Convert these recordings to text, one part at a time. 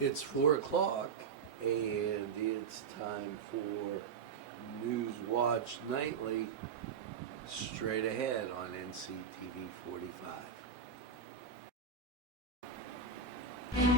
It's 4 o'clock, and it's time for Newswatch Nightly, straight ahead on Nctv45.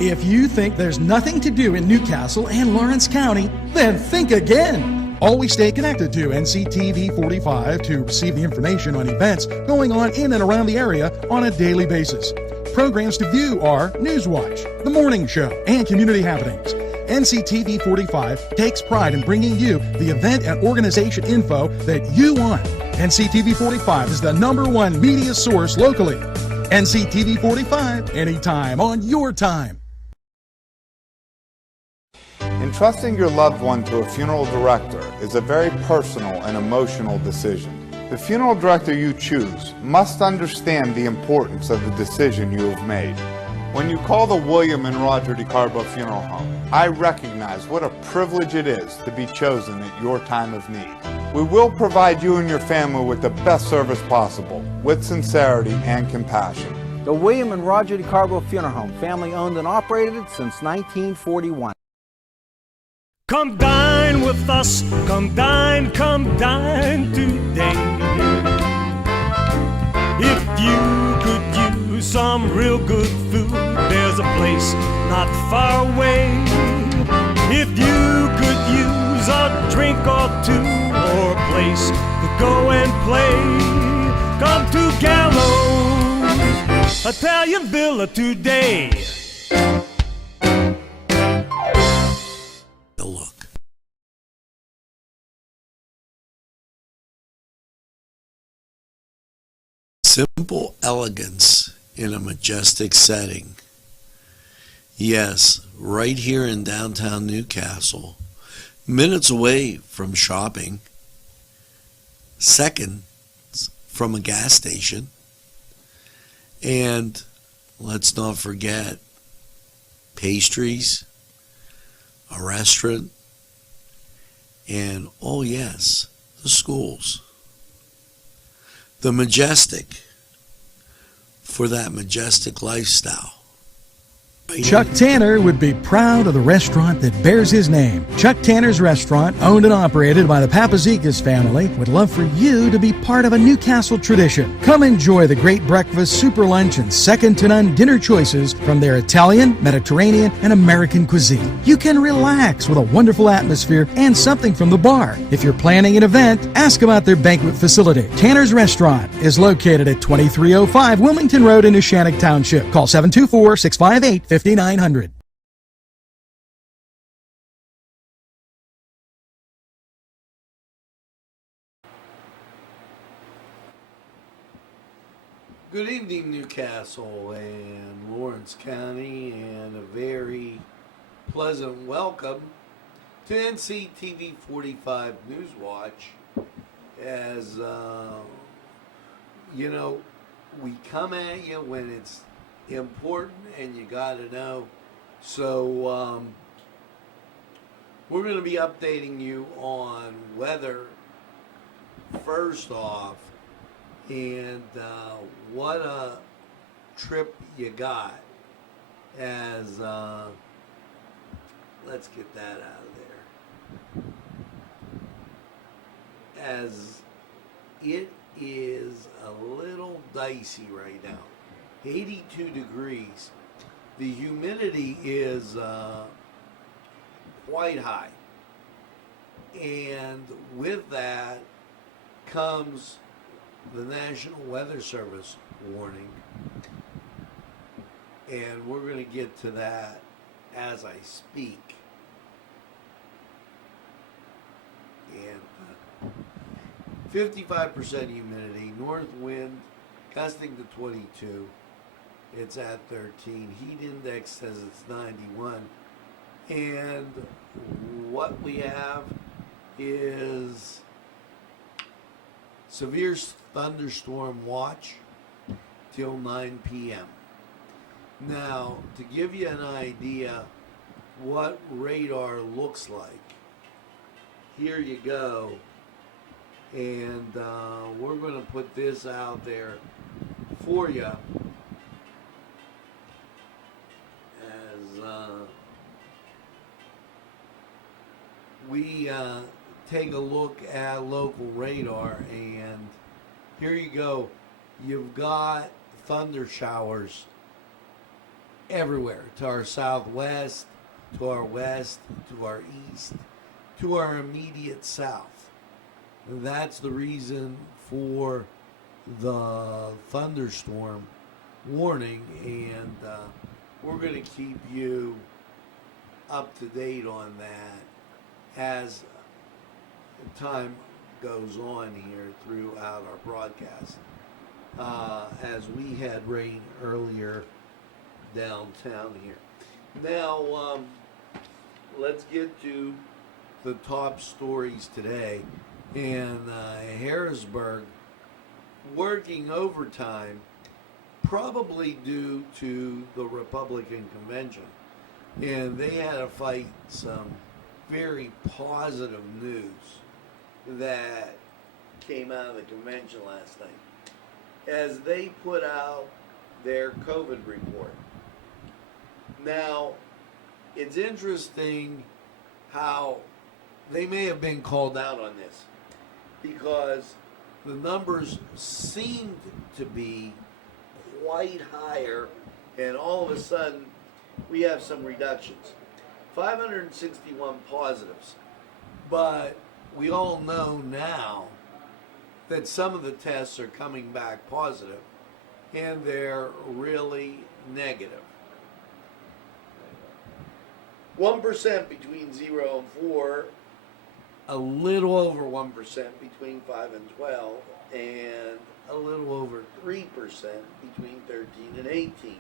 If you think there's nothing to do in Newcastle and Lawrence County, then think again. Always stay connected to NCTV45 to receive the information on events going on in and around the area on a daily basis. Programs to view are Newswatch, The Morning Show, and Community Happenings. NCTV45 takes pride in bringing you the event and organization info that you want. NCTV45 is the #1 media source locally. NCTV45, anytime on your time. Entrusting your loved one to a funeral director is a very personal and emotional decision. The funeral director you choose must understand the importance of the decision you have made. When you call the William and Roger DeCarbo Funeral Home, I recognize what a privilege it is to be chosen at your time of need. We will provide you and your family with the best service possible, with sincerity and compassion. The William and Roger DeCarbo Funeral Home, family owned and operated since 1941. Come dine with us, come dine today. If you could use some real good food, there's a place not far away. If you could use a drink or two, or a place to go and play, come to Gallows Italian Villa today. Look. Simple elegance in a majestic setting. Yes, right here in downtown Newcastle, minutes away from shopping, seconds from a gas station, and let's not forget pastries, a restaurant, and oh yes, the schools. The Majestic, for that majestic lifestyle. Chuck Tanner would be proud of the restaurant that bears his name. Chuck Tanner's Restaurant, owned and operated by the Papazikas family, would love for you to be part of a Newcastle tradition. Come enjoy the great breakfast, super lunch, and second-to-none dinner choices from their Italian, Mediterranean, and American cuisine. You can relax with a wonderful atmosphere and something from the bar. If you're planning an event, ask about their banquet facility. Tanner's Restaurant is located at 2305 Wilmington Road in Neshannock Township. Call 724-658-5900. Good evening, Newcastle and Lawrence County, and a very pleasant welcome to Nctv45 Newswatch. As you know, we come at you when it's important and you got to know. So we're going to be updating you on weather first off, and what a trip you got, as let's get that out of there, as it is a little dicey right now. 82 degrees. The humidity is quite high, and with that comes the National Weather Service warning, and we're going to get to that as I speak. And 55% humidity, north wind gusting to 22. It's at 13. Heat index says it's 91. And what we have is severe thunderstorm watch till 9 p.m. Now, to give you an idea what radar looks like, here you go. And we're going to put this out there for you as we take a look at local radar, and here you go. You've got thunder showers everywhere, to our southwest, to our west, to our east, to our immediate south. That's the reason for the thunderstorm warning, and we're going to keep you up to date on that as time goes on here throughout our broadcast. As we had rain earlier downtown here. Now, let's get to the top stories today. And Harrisburg working overtime, probably due to the Republican convention. And they had to fight some very positive news that came out of the convention last night as they put out their COVID report. Now, it's interesting how they may have been called out on this, because the numbers seemed to be quite higher, and all of a sudden we have some reductions. 561 positives, but we all know now that some of the tests are coming back positive, and they're really negative. 1% between 0 and 4, a little over 1% between 5 and 12, and a little over 3% between 13 and 18.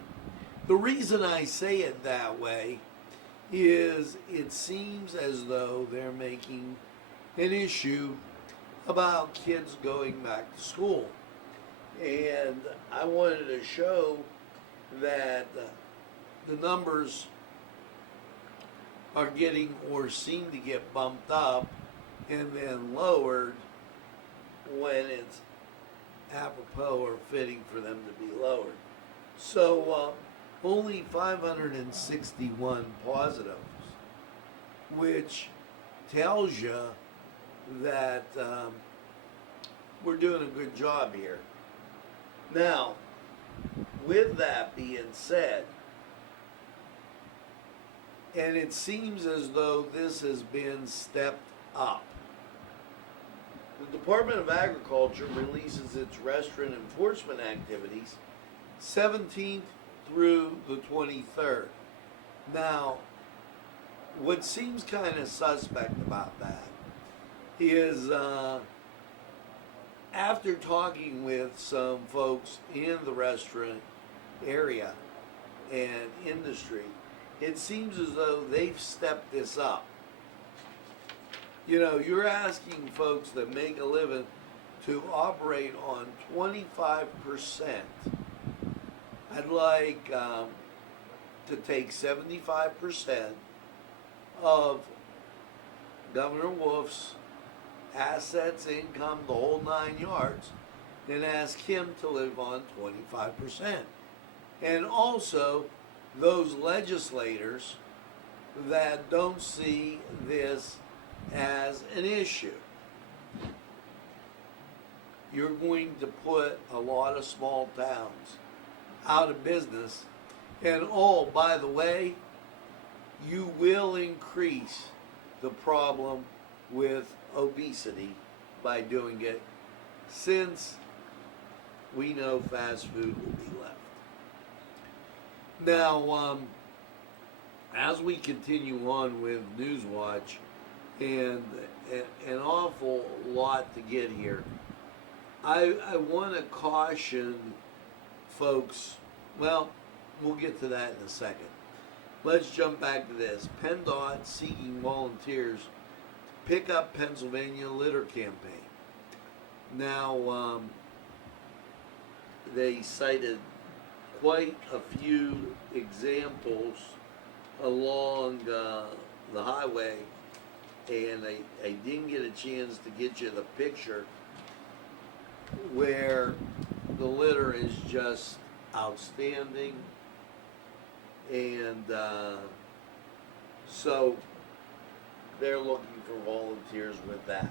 The reason I say it that way is it seems as though they're making an issue about kids going back to school. And I wanted to show that the numbers are getting, or seem to get, bumped up and then lowered when it's apropos or fitting for them to be lowered. So only 561 positives, which tells you that we're doing a good job here. Now, with that being said, and it seems as though this has been stepped up, the Department of Agriculture releases its restaurant enforcement activities 17th through the 23rd. Now, what seems kind of suspect about that is after talking with some folks in the restaurant area and industry, it seems as though they've stepped this up. You know, you're asking folks that make a living to operate on 25%. I'd like to take 75% of Governor Wolf's assets, income, the whole 9 yards, and ask him to live on 25%. And also those legislators that don't see this as an issue. You're going to put a lot of small towns out of business, and oh, by the way, you will increase the problem with obesity by doing it, since we know fast food will be left. Now, as we continue on with Newswatch, and an awful lot to get here, I want to caution folks. Well, we'll get to that in a second. Let's jump back to this. Penndot seeking volunteers to pick up Pennsylvania litter campaign. Now, they cited quite a few examples along the highway, and I didn't get a chance to get you the picture where the litter is just outstanding. And so they're looking for volunteers with that.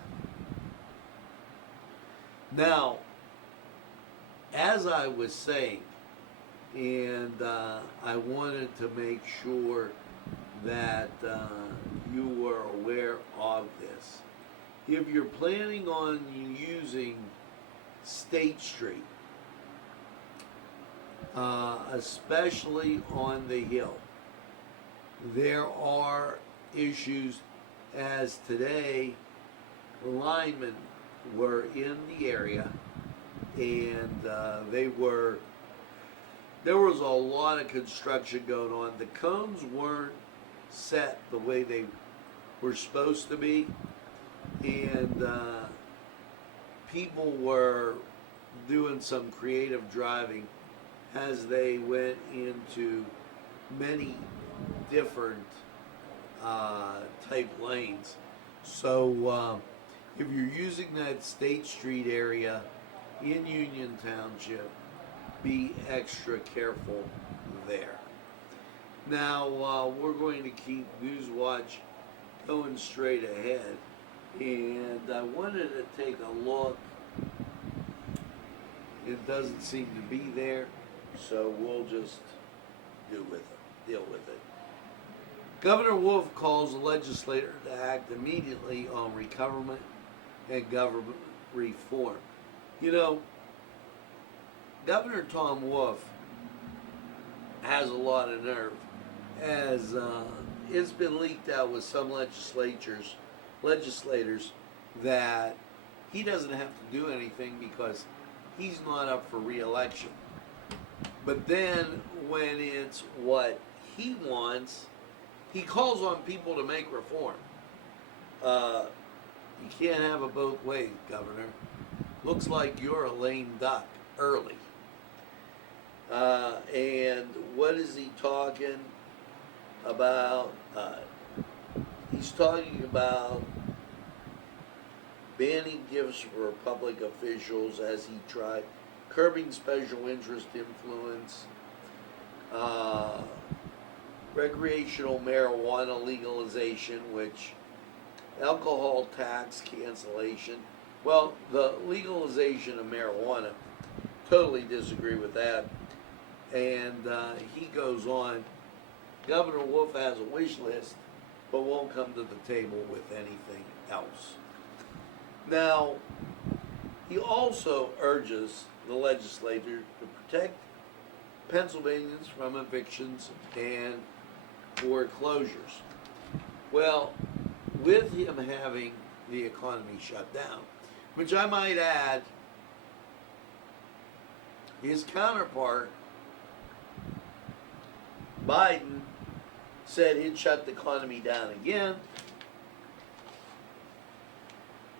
Now, as I was saying, and I wanted to make sure that you were aware of this. If you're planning on using State Street, especially on the hill, there are issues, as today linemen were in the area, and there was a lot of construction going on. The cones weren't set the way they were supposed to be, and people were doing some creative driving as they went into many different type lanes. So if you're using that State Street area in Union Township, be extra careful there. Now we're going to keep Newswatch going straight ahead, and I wanted to take a look. It doesn't seem to be there, so we'll just deal with it. Governor Wolf calls the legislature to act immediately on recoverment and government reform. You know, Governor Tom Wolf has a lot of nerve, as it's been leaked out with some legislators that he doesn't have to do anything because he's not up for re-election. But then when it's what he wants, he calls on people to make reform. You can't have it both ways, Governor. Looks like you're a lame duck early. And what is he talking about? He's talking about banning gifts for public officials as he tried, curbing special interest influence, recreational marijuana legalization, which alcohol tax cancellation. Well, the legalization of marijuana, totally disagree with that. And he goes on, Governor Wolf has a wish list, but won't come to the table with anything else. Now, he also urges the legislature to protect Pennsylvanians from evictions and foreclosures. Well, with him having the economy shut down, which I might add, his counterpart, Biden, said he'd shut the economy down again.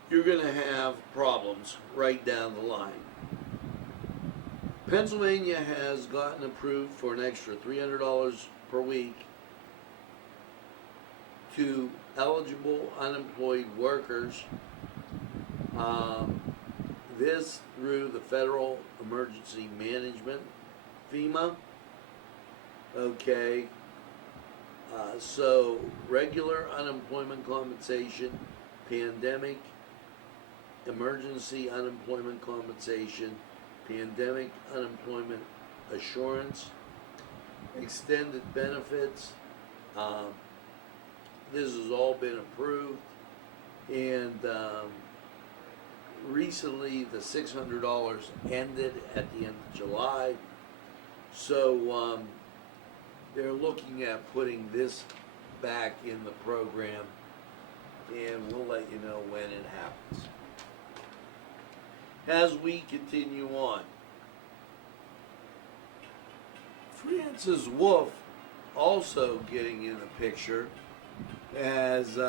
You're going to have problems right down the line. Pennsylvania has gotten approved for an extra $300 per week to eligible unemployed workers. This through the Federal Emergency Management, FEMA. Okay. So regular unemployment compensation, pandemic, emergency unemployment compensation, pandemic unemployment assurance, extended benefits. This has all been approved, and recently the $600 ended at the end of July. So they're looking at putting this back in the program, and we'll let you know when it happens. As we continue on, Frances Wolf also getting in the picture as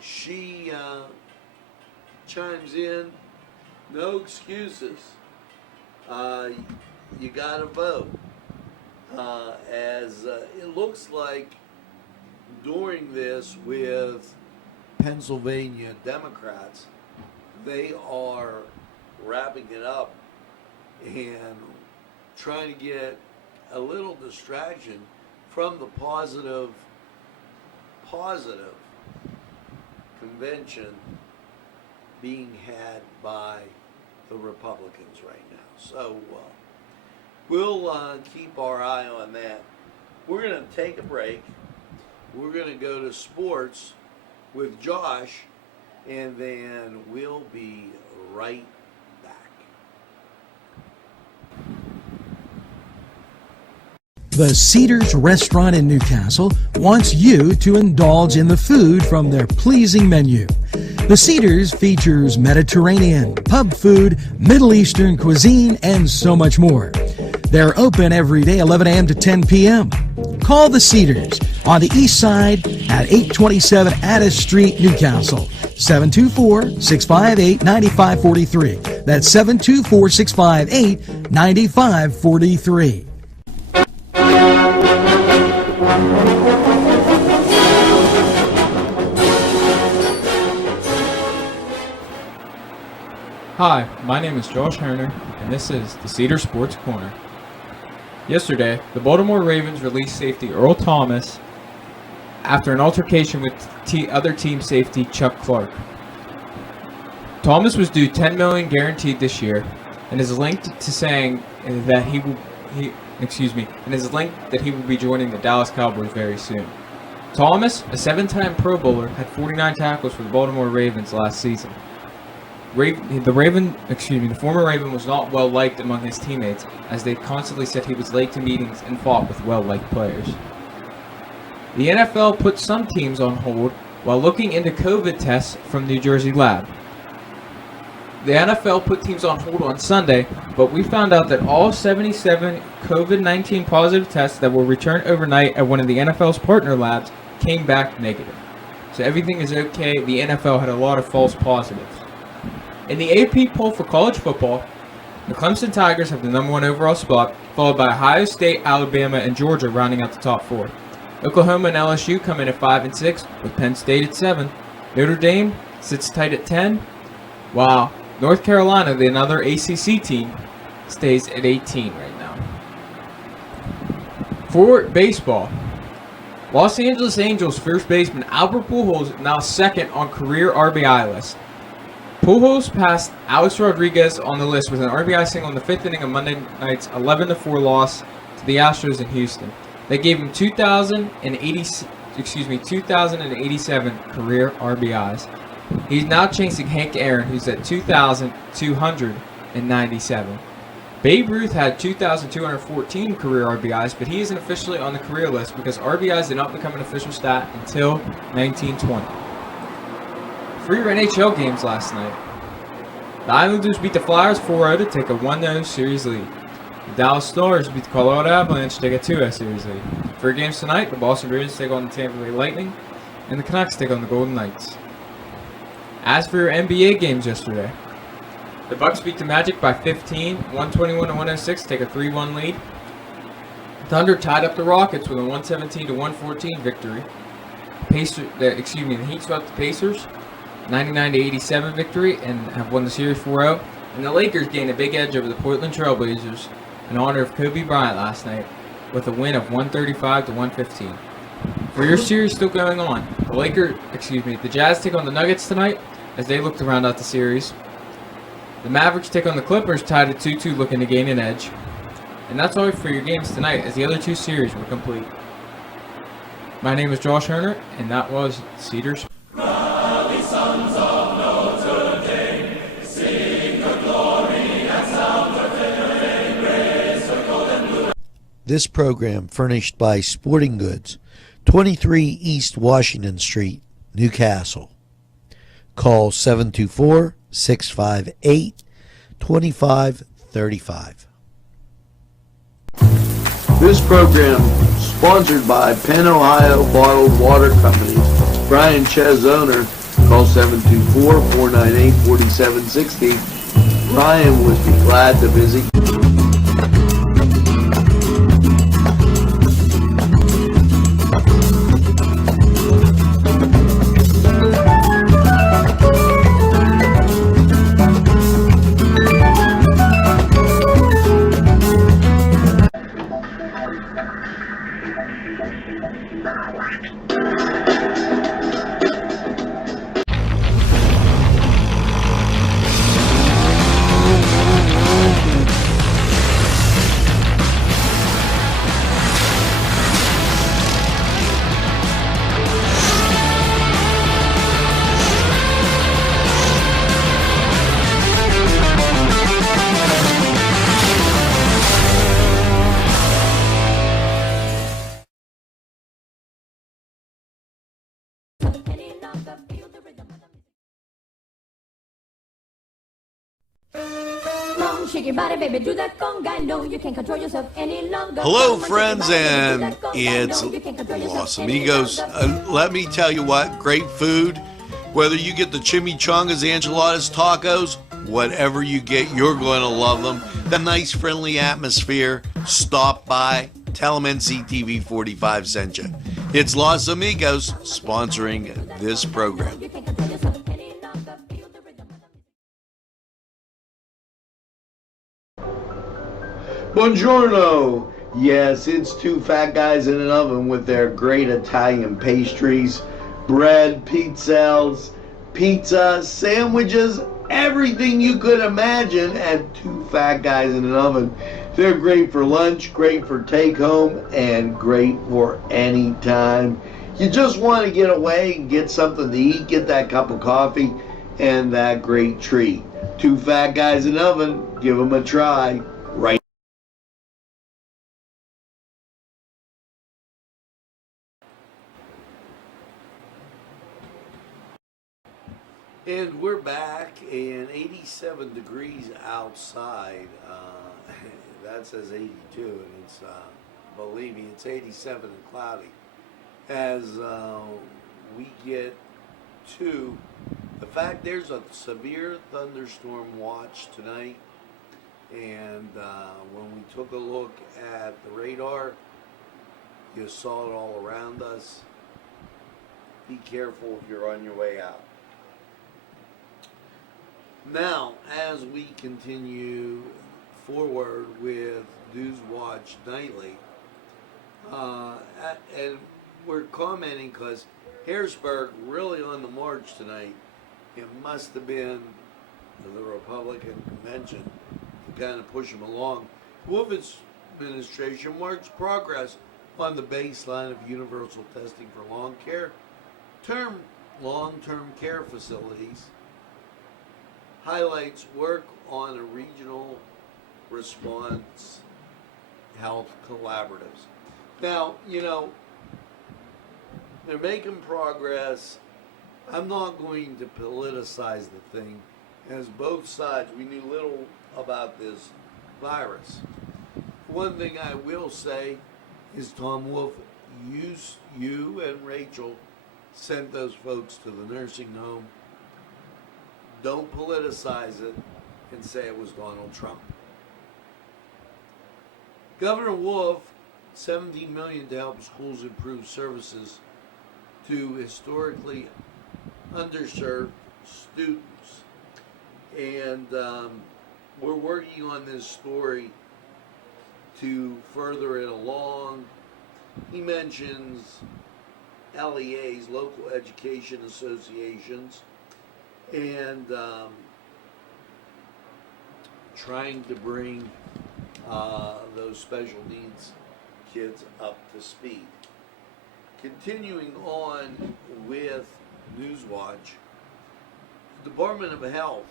she chimes in, no excuses. You gotta vote. As it looks like during this with Pennsylvania Democrats, they are wrapping it up and trying to get a little distraction from the positive convention being had by the Republicans right now. So we'll keep our eye on that. We're going to take a break. We're going to go to sports with Josh, and then we'll be right back. The Cedars Restaurant in Newcastle wants you to indulge in the food from their pleasing menu. The Cedars features Mediterranean, pub food, Middle Eastern cuisine, and so much more. They're open every day, 11 a.m. to 10 p.m. Call the Cedars on the east side at 827 Addis Street, Newcastle. 724-658-9543. That's 724-658-9543. Hi, my name is Josh Herner, and this is the Cedar Sports Corner. Yesterday, the Baltimore Ravens released safety Earl Thomas after an altercation with other team safety Chuck Clark. Thomas was due $10 million guaranteed this year, and is linked to saying that he will be joining the Dallas Cowboys very soon. Thomas, a 7-time Pro Bowler, had 49 tackles for the Baltimore Ravens last season. The former Raven was not well liked among his teammates, as they constantly said he was late to meetings and fought with well-liked players. The NFL put some teams on hold while looking into COVID tests from New Jersey lab. The NFL put teams on hold on Sunday, but we found out that all 77 COVID-19 positive tests that were returned overnight at one of the NFL's partner labs came back negative. So everything is okay. The NFL had a lot of false positives. In the AP poll for college football, the Clemson Tigers have the #1 overall spot, followed by Ohio State, Alabama, and Georgia rounding out the top 4. Oklahoma and LSU come in at 5 and 6, with Penn State at 7. Notre Dame sits tight at 10, while North Carolina, another ACC team, stays at 18 right now. For baseball, Los Angeles Angels first baseman Albert Pujols now second on career RBI list. Pujols passed Alex Rodriguez on the list with an RBI single in the 5th inning of Monday night's 11-4 loss to the Astros in Houston. They gave him 2,087 career RBIs. He's now chasing Hank Aaron, who's at 2,297. Babe Ruth had 2,214 career RBIs, but he isn't officially on the career list because RBIs did not become an official stat until 1920. For your NHL games last night, the Islanders beat the Flyers 4-0 to take a 1-0 series lead. The Dallas Stars beat the Colorado Avalanche to take a 2-0 series lead. For your games tonight, the Boston Bruins take on the Tampa Bay Lightning, and the Canucks take on the Golden Knights. As for your NBA games yesterday, the Bucks beat the Magic by 15, 121-106 to take a 3-1 lead. Thunder tied up the Rockets with a 117-114 victory. The Heat swept the Pacers, 99-87 victory, and have won the series 4-0. And the Lakers gained a big edge over the Portland Trail Blazers in honor of Kobe Bryant last night with a win of 135-115. For your series still going on, the Jazz take on the Nuggets tonight as they look to round out the series. The Mavericks take on the Clippers, tied at 2-2, looking to gain an edge. And that's all for your games tonight, as the other 2 series were complete. My name is Josh Herner, and that was Cedars. This program furnished by Sporting Goods, 23 East Washington Street, Newcastle. Call 724-658-2535. This program sponsored by Penn Ohio Bottled Water Company. Brian Ches, owner. Call 724-498-4760. Brian would be glad to visit. on, shake your body, baby, do that conga. No, you can't control yourself any longer. Hello, Come on, friends, shake your and body, baby, do that conga. it's No, you can't control yourself Los any Amigos. longer. Let me tell you what, great food. Whether you get the chimichangas, enchiladas, tacos, whatever you get, you're going to love them. The nice, friendly atmosphere. Stop by. Tell them NCTV45 sent you. It's Los Amigos sponsoring this program. You can't control yourself any longer. Feel the rhythm of the music. Buongiorno. Yes, it's two fat guys in an oven with their great Italian pastries, bread, pizzelles, pizza, sandwiches, everything you could imagine at two fat guys in an oven. They're great for lunch, great for take home, and great for any time. You just want to get away and get something to eat, get that cup of coffee, and that great treat. Two fat guys in an oven, give them a try right. And we're back, and 87 degrees outside. That says 82, and it's, believe me, it's 87 and cloudy. As we get to the fact there's a severe thunderstorm watch tonight, and when we took a look at the radar, you saw it all around us. Be careful if you're on your way out. Now, as we continue forward with Newswatch Nightly, and we're commenting because Harrisburg really on the march tonight. It must have been the Republican convention to kind of push them along. Wolf's administration marks progress on the baseline of universal testing for long-term care facilities. Highlights work on a regional response health collaboratives. Now, they're making progress. I'm not going to politicize the thing, as both sides, we knew little about this virus. One thing I will say is Tom Wolf, you and Rachel sent those folks to the nursing home. Don't politicize it and say it was Donald Trump. Governor Wolf, $17 million to help schools improve services to historically underserved students. And we're working on this story to further it along. He mentions LEAs, local education associations, and trying to bring those special needs kids up to speed. Continuing on with Newswatch, the Department of Health,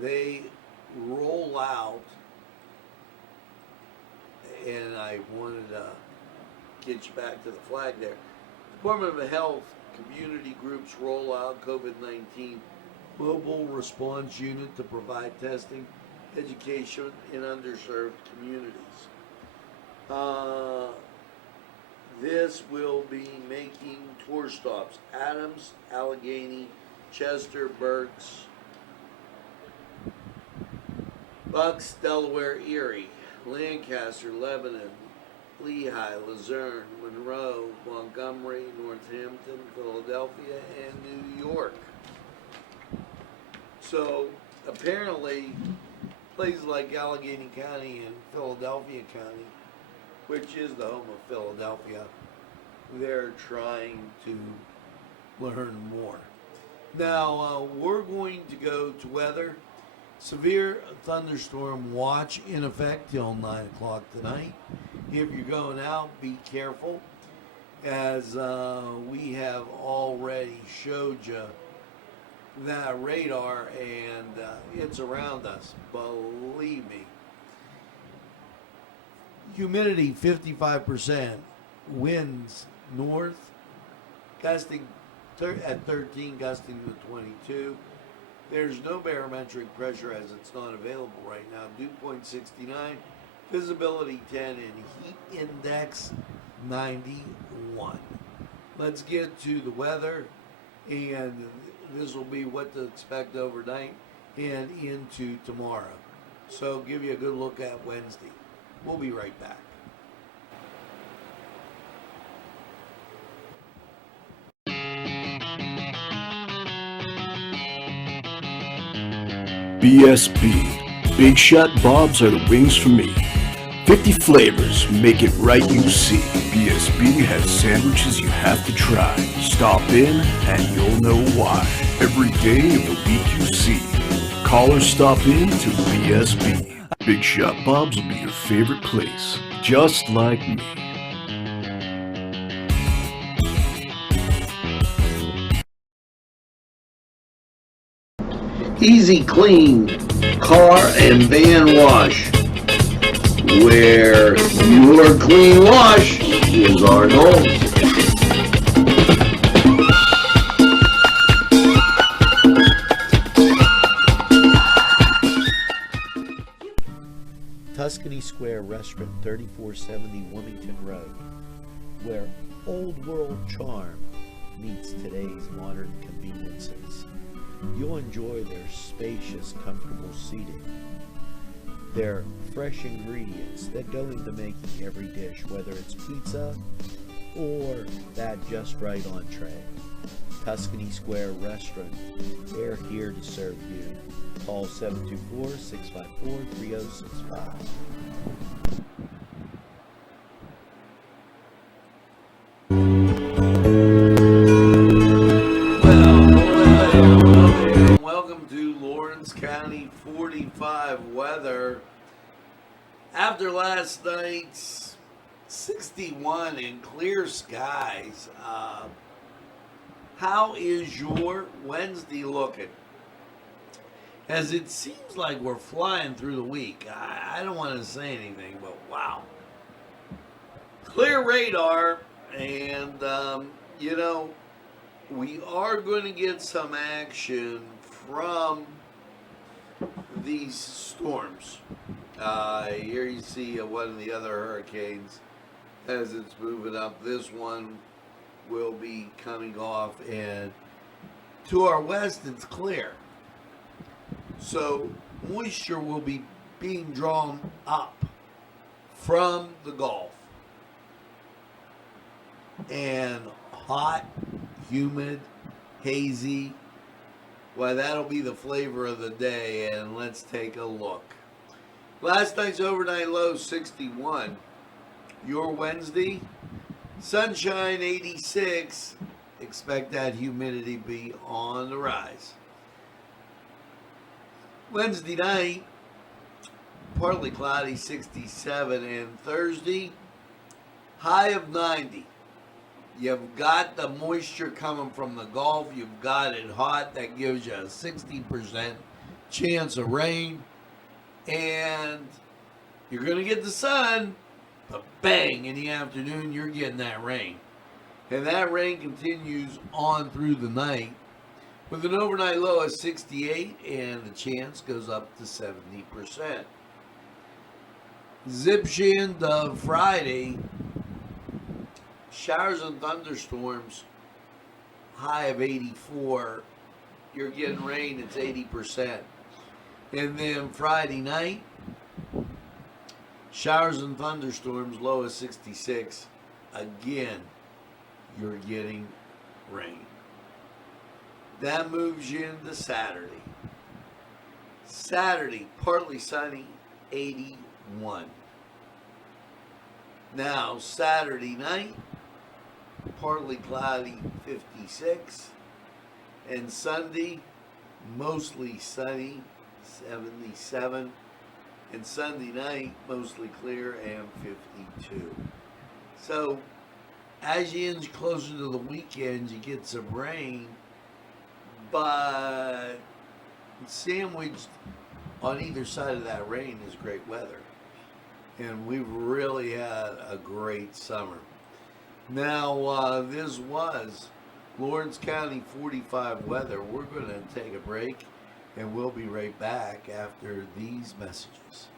they roll out, and I wanted to get you back to the flag there. Department of Health community groups roll out COVID-19 mobile response unit to provide testing, education in underserved communities. This will be making tour stops: Adams, Allegheny, Chester, Berks, Bucks, Delaware, Erie, Lancaster, Lebanon, Lehigh, Luzerne, Monroe, Montgomery, Northampton, Philadelphia, and New York. So apparently places like Allegheny County and Philadelphia County, which is the home of Philadelphia, they're trying to learn more. Now, we're going to go to weather. Severe thunderstorm watch in effect till 9 o'clock tonight. If you're going out, be careful, as we have already showed you that radar, and it's around us, believe me. Humidity 55%, winds north, gusting at 13, gusting to 22. There's no barometric pressure as it's not available right now. Dew point 69, visibility 10, and heat index 91. Let's get to the weather, and this will be what to expect overnight and into tomorrow. So give you a good look at Wednesday. We'll be right back. BSB. Big Shot Bobs are the wings for me. 50 flavors, make it right, you see. BSB has sandwiches you have to try. Stop in and you'll know why. Every day of the week you see. Call or stop in to BSB. Big Shot Bobs will be your favorite place, just like me. Easy Clean Car and Van Wash, where your clean wash is our goal. Tuscany Square Restaurant, 3470 Wilmington Road, where old world charm meets today's modern conveniences. You'll enjoy their spacious, comfortable seating, their fresh ingredients that go into making every dish, whether it's pizza or that just right entree. Tuscany Square Restaurant, they're here to serve you. Call 724-654-3065. Welcome to Lawrence County 45 weather. After last night's 61 and clear skies, how is your Wednesday looking? As it seems like we're flying through the week. I don't want to say anything, but wow. Clear radar, and we are going to get some action from these storms. Here you see one of the other hurricanes as it's moving up. This one will be coming off, and to our west it's clear. So moisture will be being drawn up from the Gulf. And hot, humid, hazy, well, that'll be the flavor of the day, and let's take a look. Last night's overnight low, 61. Your Wednesday, sunshine, 86. Expect that humidity be on the rise. Wednesday night, partly cloudy, 67, and Thursday, high of 90. You've got the moisture coming from the Gulf. You've got it hot. That gives you a 60% chance of rain. And you're going to get the sun, but bang, in the afternoon, you're getting that rain. And that rain continues on through the night with an overnight low of 68, and the chance goes up to 70%. Zip shield of Friday, showers and thunderstorms, high of 84. You're getting rain, it's 80%. And then Friday night, showers and thunderstorms, low of 66. Again, you're getting rain. That moves you into Saturday. Saturday, partly sunny, 81. Now, Saturday night, partly cloudy, 56. And Sunday, mostly sunny, 77. And Sunday night, mostly clear, and 52. So, as you inch closer to the weekend, you get some rain, but sandwiched on either side of that rain is great weather. And we've really had a great summer. Now, this was Lawrence County 45 weather. We're going to take a break, And we'll be right back after these messages.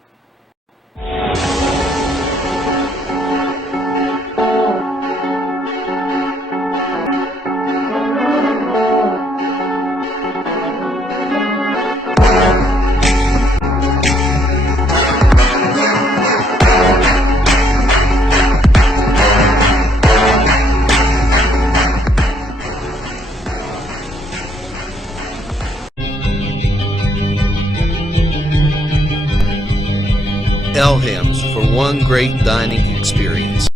Elham's for one great dining experience.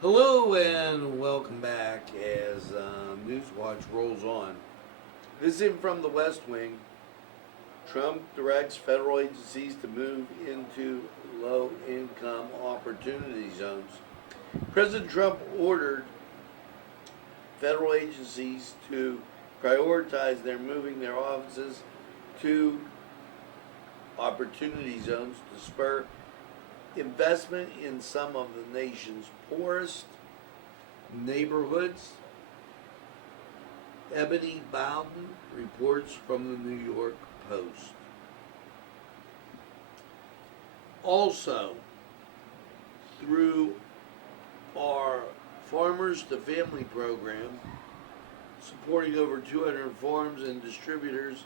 Hello and welcome back as Newswatch rolls on. This is from the West Wing. Trump directs federal agencies to move into low-income opportunity zones. President Trump ordered federal agencies to prioritize their moving their offices to opportunity zones to spur investment in some of the nation's poorest neighborhoods. Ebony Bowden reports from the New York Post. Also, through our Farmers to Family program, supporting over 200 farms and distributors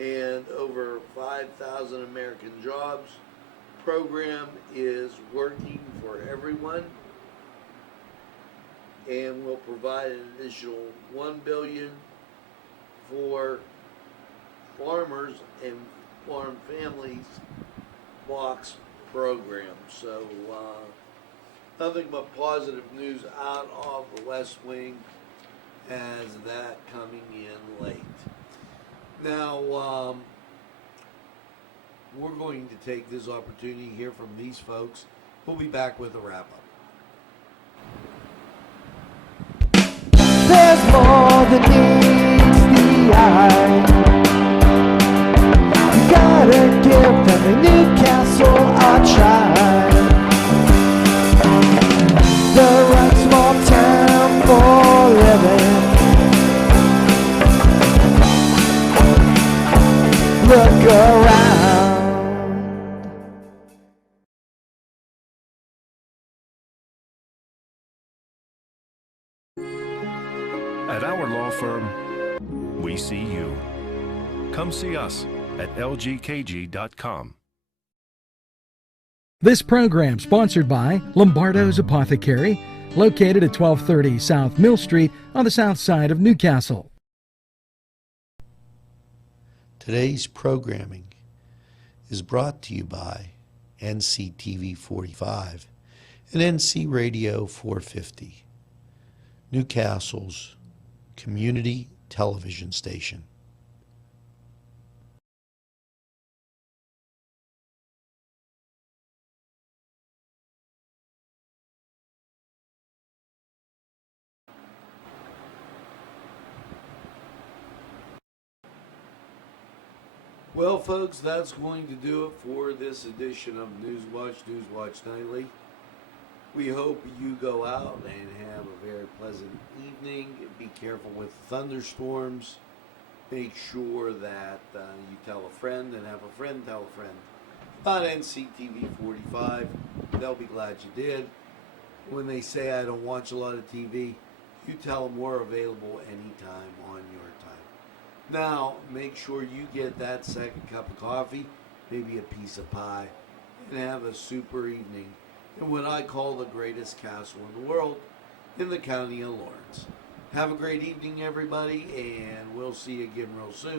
and over 5,000 American jobs, program is working for everyone and will provide an additional $1 billion for farmers and farm families box program. So nothing but positive news out of the West Wing as that coming in late. Now, we're going to take this opportunity to hear from these folks. We'll be back with a wrap-up. There's more than meets the eye. You gotta give them a Newcastle a try. The right small town for living. Look around. At our law firm, we see you. Come see us at lgkg.com. This program sponsored by Lombardo's Apothecary, located at 1230 South Mill Street on the south side of Newcastle. Today's programming is brought to you by Nctv45 and NC Radio 450, Newcastle's community television station. Well, folks, that's going to do it for this edition of Newswatch Nightly. We hope you go out and have a very pleasant evening. Be careful with thunderstorms. Make sure that you tell a friend and have a friend tell a friend about Nctv45. They'll be glad you did. When they say I don't watch a lot of TV, you tell them we're available anytime on your time. Now, make sure you get that second cup of coffee, maybe a piece of pie, and have a super evening in what I call the greatest castle in the world in the county of Lawrence. Have a great evening, everybody, and we'll see you again real soon.